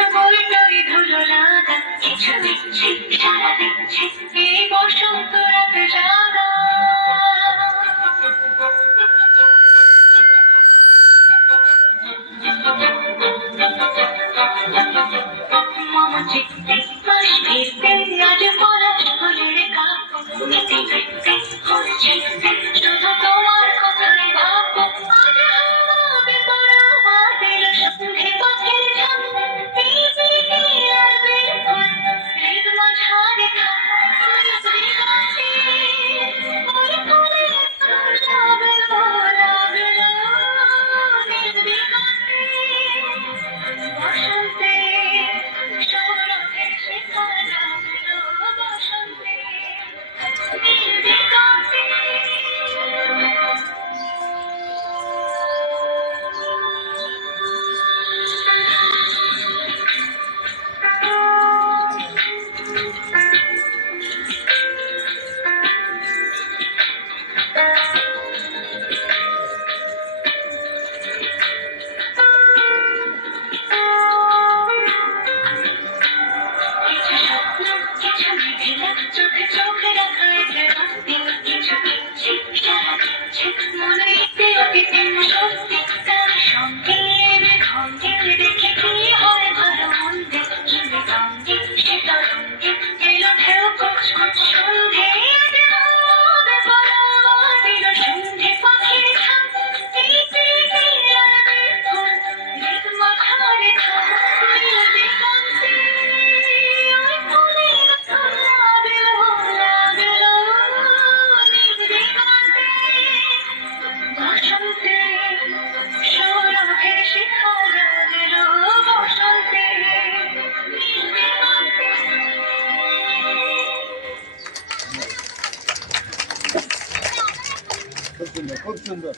কিছু বইটই ধুলো লাগা, কিছু দিচ্ছে সারা দিচ্ছে এই বসন্ত রাত জাগা। মম চিত্তে বাস ফিরতে আজ পলাশ ফুলের কাব্য, নিতে নিতে হচ্ছে শুধু তোমার কথাই ভাববো। আজ হাওয়া বেপরোয়া দিল সন্ধে পাখির ঝাঁক, এই দিকে আর বেফুল হৃদ মাঝারে থাক। শ্রীকান্তে ওই ফুলের তোর লাগলো লাগলো নির্বিকান্তে বসন্তে সৌরভের শিখা জাগলো বসন্তে নির্বিকান্তে। কিছু স্বপ্ন কিছু মিথিলা চোখে চোখে রাখা একে ভক্তি, কিছু দিচ্ছে সারা দিচ্ছে মনে ইতে অতীতে সত্যি। তার সঙ্গে এনে ভঙ্গে দেখে কি হয় ভালো মন্দে, ইনে রঙ্গে সে তরঙ্গে এলো ঢেউ কুচকুচ সন্ধে। আজ হাওয়া বেপরোয়া দিল সন্ধে পাখির ঝাঁক, এই দিকে আর বেফুল হৃদ মাঝারে থাক। নির্বিকান্তে ওই ফুলের তোর লাগলো লাগলো নির্বিকান্তে বসন্তে সৌরভের শিখা জাগলো বসন্তে নির্বিকান্তে। খুব সুন্দর, খুব সুন্দর।